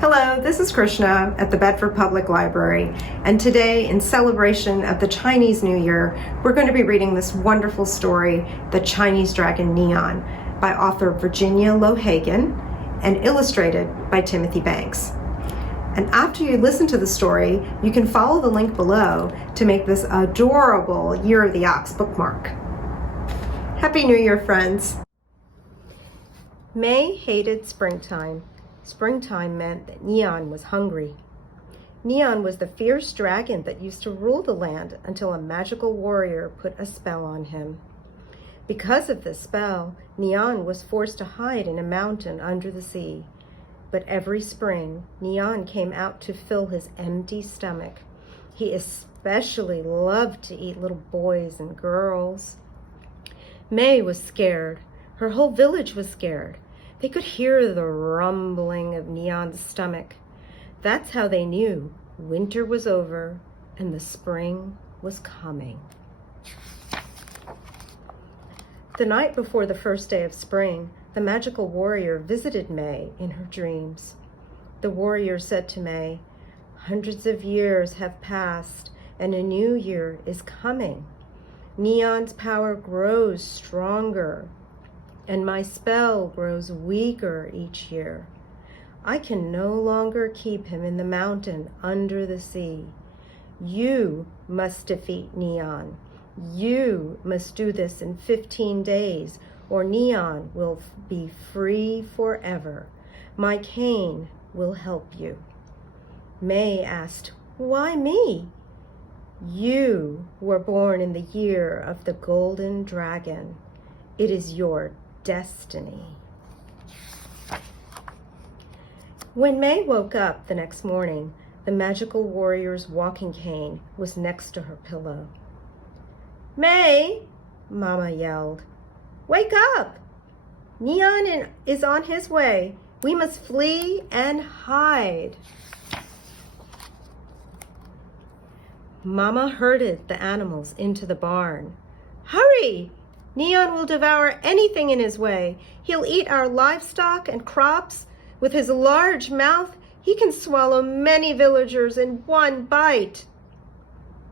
Hello, this is Krishna at the Bedford Public Library, and today, in celebration of the Chinese New Year, we're going to be reading this wonderful story, The Chinese Dragon Nian, by author Virginia Loh-Hagan and illustrated by Timothy Banks. And after you listen to the story, you can follow the link below to make this adorable Year of the Ox bookmark. Happy New Year, friends! May hated springtime. Springtime meant that Nian was hungry. Nian was the fierce dragon that used to rule the land until a magical warrior put a spell on him. Because of this spell, Nian was forced to hide in a mountain under the sea. But every spring, Nian came out to fill his empty stomach. He especially loved to eat little boys and girls. May was scared. Her whole village was scared. They could hear the rumbling of Nian's stomach. That's how they knew winter was over and the spring was coming. The night before the first day of spring, the magical warrior visited May in her dreams. The warrior said to May, "Hundreds of years have passed and a new year is coming. Nian's power grows stronger, and my spell grows weaker each year. I can no longer keep him in the mountain under the sea. You must defeat Nian. You must do this in 15 days, or Nian will be free forever. My cane will help you." May asked, "Why me?" "You were born in the year of the golden dragon. It is your destiny." When May woke up the next morning, the magical warrior's walking cane was next to her pillow. "May," Mama yelled, "wake up! Nian is on his way. We must flee and hide." Mama herded the animals into the barn. "Hurry! Nian will devour anything in his way. He'll eat our livestock and crops. With his large mouth, he can swallow many villagers in one bite."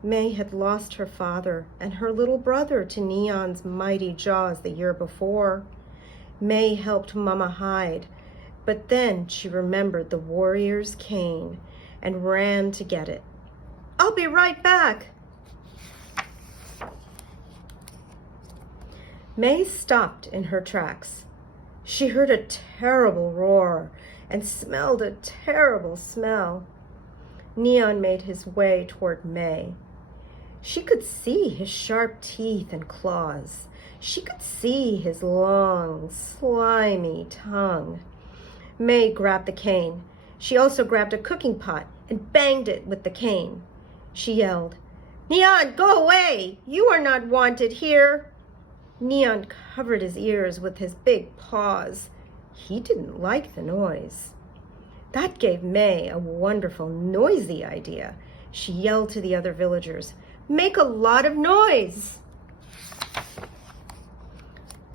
May had lost her father and her little brother to Nian's mighty jaws the year before. May helped Mama hide, but then she remembered the warrior's cane and ran to get it. "I'll be right back." May stopped in her tracks. She heard a terrible roar and smelled a terrible smell. Nian made his way toward May. She could see his sharp teeth and claws. She could see his long, slimy tongue. May grabbed the cane. She also grabbed a cooking pot and banged it with the cane. She yelled, "Nian, go away! You are not wanted here!" Nian covered his ears with his big paws. He didn't like the noise. That gave May a wonderful, noisy idea. She yelled to the other villagers, "Make a lot of noise!"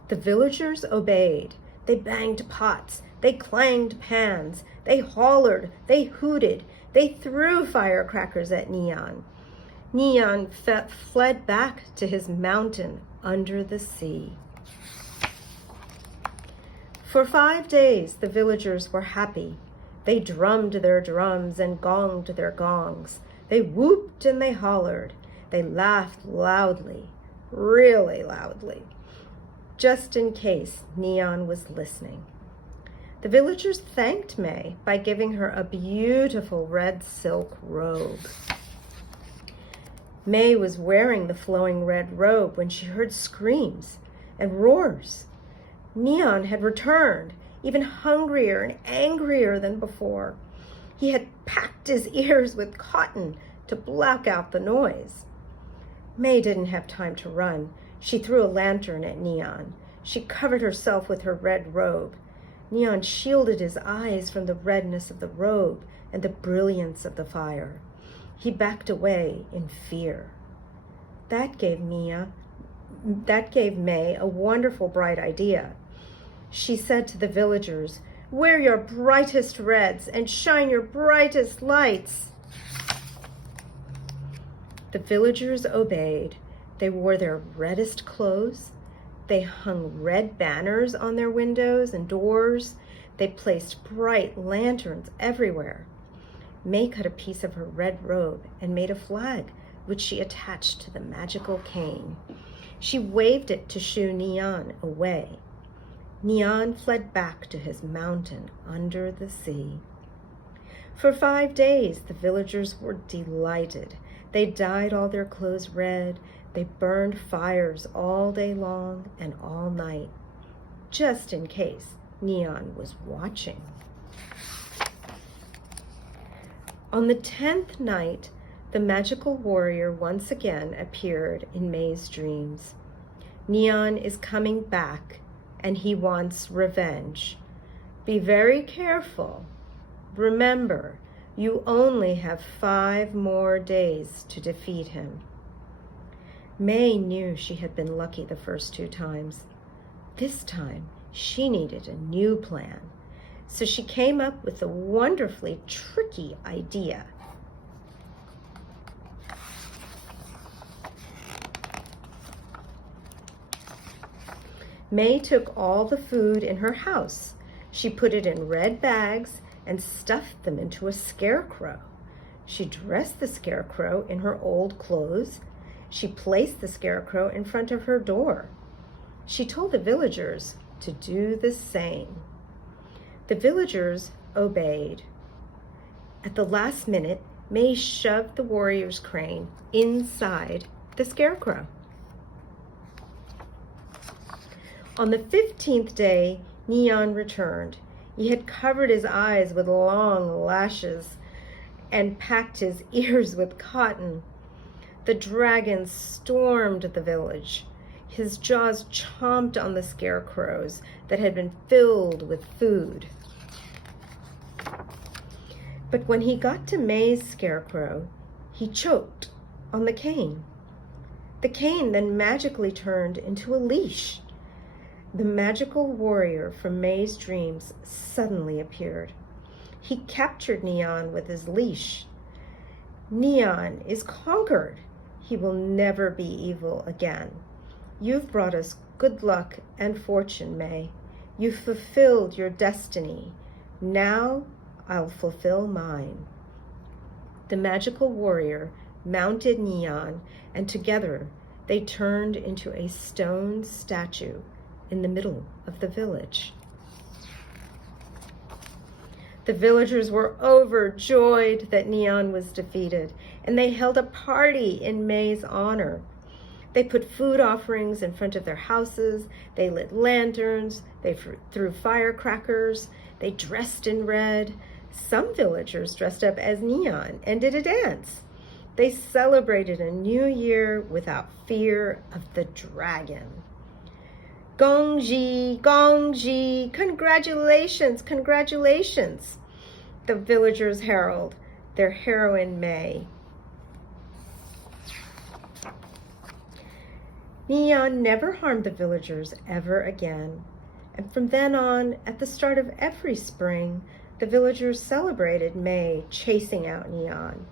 The villagers obeyed. They banged pots. They clanged pans. They hollered. They hooted. They threw firecrackers at Nian. Nian fled back to his mountain under the sea. For 5 days, the villagers were happy. They drummed their drums and gonged their gongs. They whooped and they hollered. They laughed loudly, really loudly, just in case Nian was listening. The villagers thanked May by giving her a beautiful red silk robe. May was wearing the flowing red robe when she heard screams and roars. Nian had returned, even hungrier and angrier than before. He had packed his ears with cotton to block out the noise. May didn't have time to run. She threw a lantern at Nian. She covered herself with her red robe. Nian shielded his eyes from the redness of the robe and the brilliance of the fire. He backed away in fear. That gave That gave May a wonderful, bright idea. She said to the villagers, "Wear your brightest reds and shine your brightest lights." The villagers obeyed. They wore their reddest clothes. They hung red banners on their windows and doors. They placed bright lanterns everywhere. May cut a piece of her red robe and made a flag, which she attached to the magical cane. She waved it to shoo Nian away. Nian fled back to his mountain under the sea. For 5 days, the villagers were delighted. They dyed all their clothes red. They burned fires all day long and all night, just in case Nian was watching. On the 10th night, the magical warrior once again appeared in May's dreams. Nian is coming back, and he wants revenge. Be very careful. Remember, you only have 5 more days to defeat him. May knew she had been lucky the first 2 times. This time, she needed a new plan. So she came up with a wonderfully tricky idea. May took all the food in her house. She put it in red bags and stuffed them into a scarecrow. She dressed the scarecrow in her old clothes. She placed the scarecrow in front of her door. She told the villagers to do the same. The villagers obeyed. At the last minute, May shoved the warrior's crane inside the scarecrow. On the 15th day, Nian returned. He had covered his eyes with long lashes and packed his ears with cotton. The dragon stormed the village. His jaws chomped on the scarecrows that had been filled with food. But when he got to May's scarecrow, he choked on the cane. The cane then magically turned into a leash. The magical warrior from May's dreams suddenly appeared. He captured Nian with his leash. Nian is conquered. He will never be evil again. You've brought us good luck and fortune, May. You've fulfilled your destiny. Now I'll fulfill mine. The magical warrior mounted Nian, and together they turned into a stone statue in the middle of the village. The villagers were overjoyed that Nian was defeated, and they held a party in May's honor. They put food offerings in front of their houses, they lit lanterns, they threw firecrackers, they dressed in red. Some villagers dressed up as Nian and did a dance. They celebrated a new year without fear of the dragon. Gongji, Gongji, congratulations, congratulations, the villagers herald their heroine May. Nian never harmed the villagers ever again, and from then on, at the start of every spring, the villagers celebrated May chasing out Nian.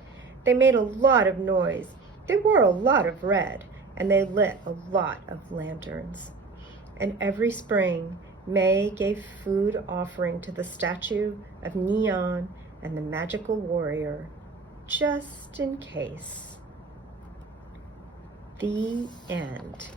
They made a lot of noise, they wore a lot of red, and they lit a lot of lanterns. And every spring, May gave food offering to the statue of Nian and the magical warrior, just in case. The end.